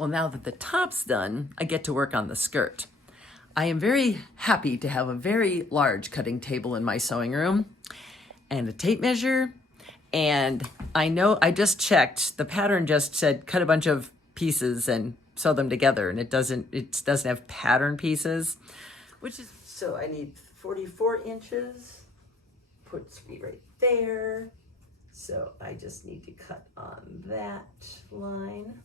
Well, now that the top's done, I get to work on the skirt. I am very happy to have a very large cutting table in my sewing room and a tape measure. And I know I just checked, the pattern just said cut a bunch of pieces and sew them together, and it doesn't have pattern pieces, which is, so I need 44 inches, puts me right there. So I just need to cut on that line.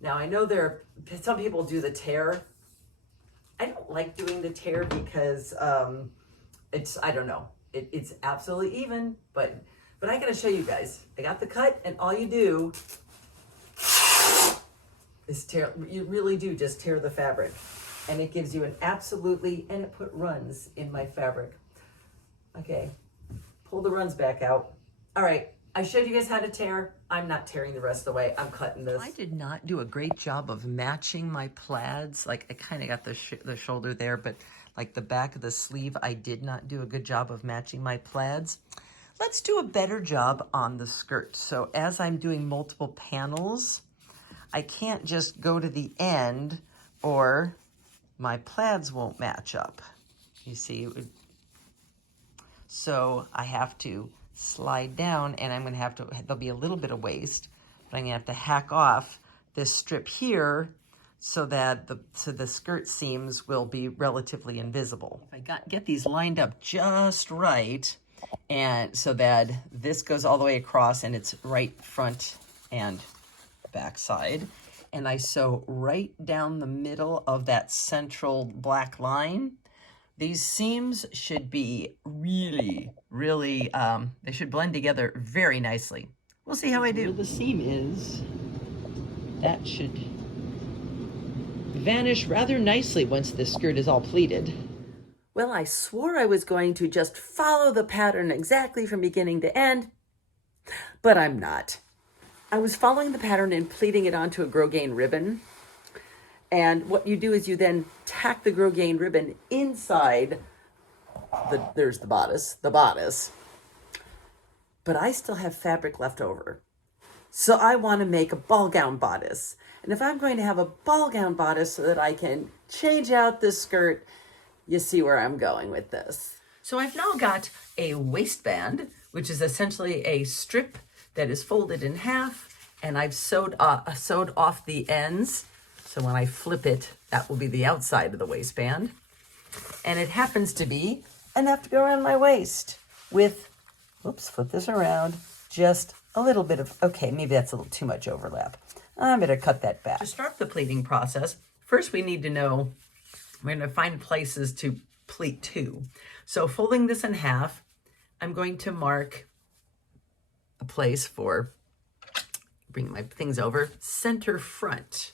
Now I know some people do the tear. I don't like doing the tear because I don't know, it's absolutely even, but I gotta show you guys. I got the cut, and all you do is tear. You really do just tear the fabric, and it gives you an absolutely, and it runs in my fabric. Okay, pull the runs back out. All right, I showed you guys how to tear. I'm not tearing the rest of the way. I'm cutting this. I did not do a great job of matching my plaids. Like, I kind of got the shoulder there, but like the back of the sleeve, I did not do a good job of matching my plaids. Let's do a better job on the skirt. So as I'm doing multiple panels, I can't just go to the end or my plaids won't match up. You see, so I have to slide down, and I'm gonna there'll be a little bit of waste, but I'm gonna have to hack off this strip here so that the skirt seams will be relatively invisible. If I get these lined up just right, and so that this goes all the way across and it's right front and back side, and I sew right down the middle of that central black line, these seams should be really, they should blend together very nicely. We'll see how I do. Where the seam is, that should vanish rather nicely once the skirt is all pleated. Well, I swore I was going to just follow the pattern exactly from beginning to end, but I'm not. I was following the pattern and pleating it onto a grosgrain ribbon. And what you do is you then tack the grosgrain ribbon inside there's the bodice. But I still have fabric left over. So I want to make a ball gown bodice. And if I'm going to have a ball gown bodice so that I can change out this skirt, you see where I'm going with this. So I've now got a waistband, which is essentially a strip that is folded in half, and I've sewed off the ends. So when I flip it, that will be the outside of the waistband. And it happens to be enough to go around my waist with, whoops, flip this around, just a little bit of, okay, maybe that's a little too much overlap. I'm gonna cut that back. To start the pleating process, first we need to know, we're gonna find places to pleat to. So folding this in half, I'm going to mark a place for, bring my things over, center front.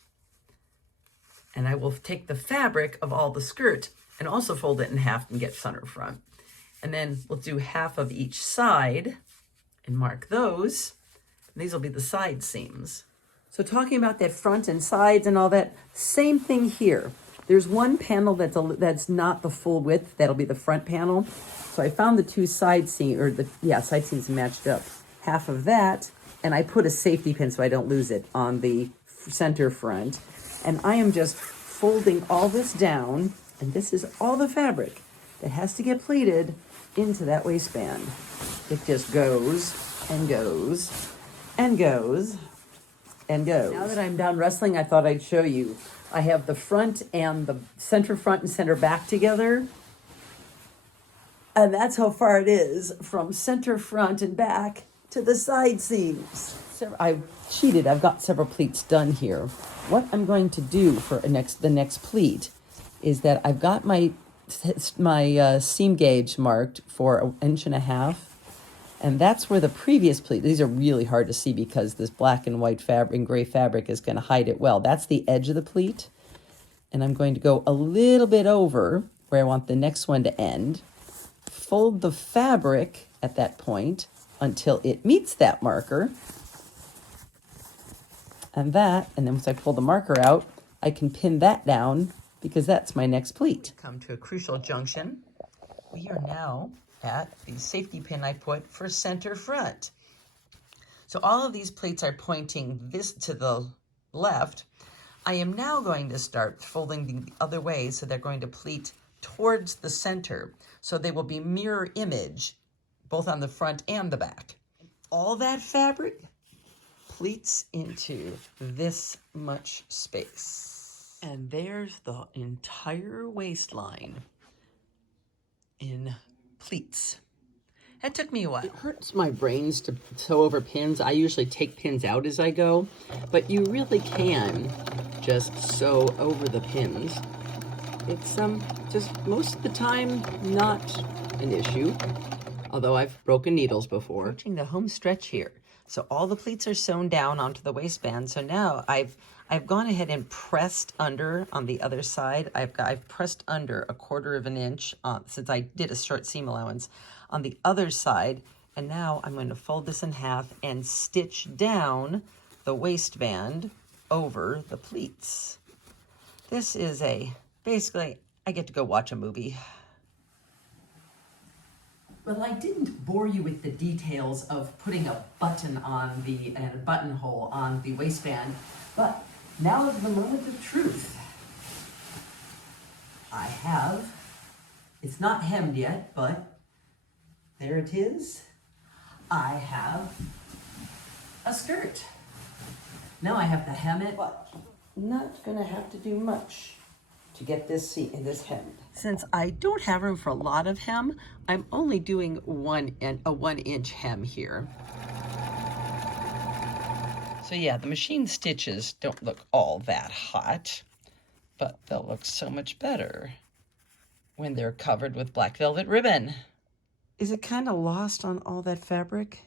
And I will take the fabric of all the skirt and also fold it in half and get center front. And then we'll do half of each side and mark those. And these will be the side seams. So talking about that front and sides and all that, same thing here. There's one panel that's not the full width. That'll be the front panel. So I found the two side seams, side seams matched up. Half of that, and I put a safety pin so I don't lose it on the center front. And I am just folding all this down, and this is all the fabric that has to get pleated into that waistband. It just goes and goes and goes and goes. Now that I'm done wrestling, I thought I'd show you. I have the front and the center front and center back together. And that's how far it is from center front and back to the side seams. So I've cheated. I've got several pleats done here. What I'm going to do for the next pleat is that I've got my seam gauge marked for 1.5 inches. And that's where the previous pleat, these are really hard to see because this black and white fabric and gray fabric is going to hide it well. That's the edge of the pleat. And I'm going to go a little bit over where I want the next one to end. Fold the fabric at that point until it meets that marker. And then once I pull the marker out, I can pin that down because that's my next pleat. Come to a crucial junction. We are now at the safety pin I put for center front. So all of these pleats are pointing this to the left. I am now going to start folding the other way so they're going to pleat towards the center. So they will be mirror image both on the front and the back. All that fabric pleats into this much space. And there's the entire waistline in pleats. That took me a while. It hurts my brains to sew over pins. I usually take pins out as I go, but you really can just sew over the pins. It's just most of the time not an issue, although I've broken needles before. Approaching the home stretch here. So all the pleats are sewn down onto the waistband. So now I've gone ahead and pressed under on the other side. I've pressed under 1/4 of an inch since I did a short seam allowance on the other side. And now I'm going to fold this in half and stitch down the waistband over the pleats. This is basically, I get to go watch a movie. Well, I didn't bore you with the details of putting a button on and a buttonhole on the waistband, but now is the moment of truth. It's not hemmed yet, but there it is. I have a skirt. Now I have to hem it, but not gonna have to do much to get this hemmed. Since I don't have room for a lot of hem, I'm only doing a 1-inch hem here. So yeah, the machine stitches don't look all that hot, but they'll look so much better when they're covered with black velvet ribbon. Is it kind of lost on all that fabric?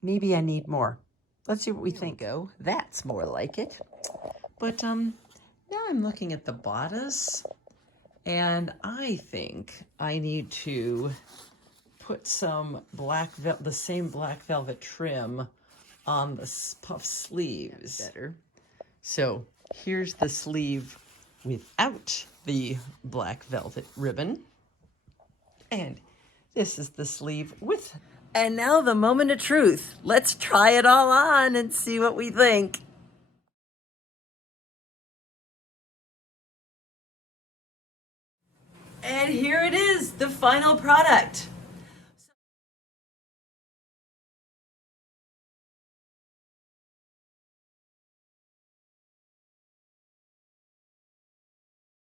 Maybe I need more. Let's see what we think. Oh, that's more like it. But now I'm looking at the bodice, and I think I need to put some the same black velvet trim on the puff sleeves. Better. So here's the sleeve without the black velvet ribbon, and this is the sleeve with. And now the moment of truth. Let's try it all on and see what we think. And here it is, the final product.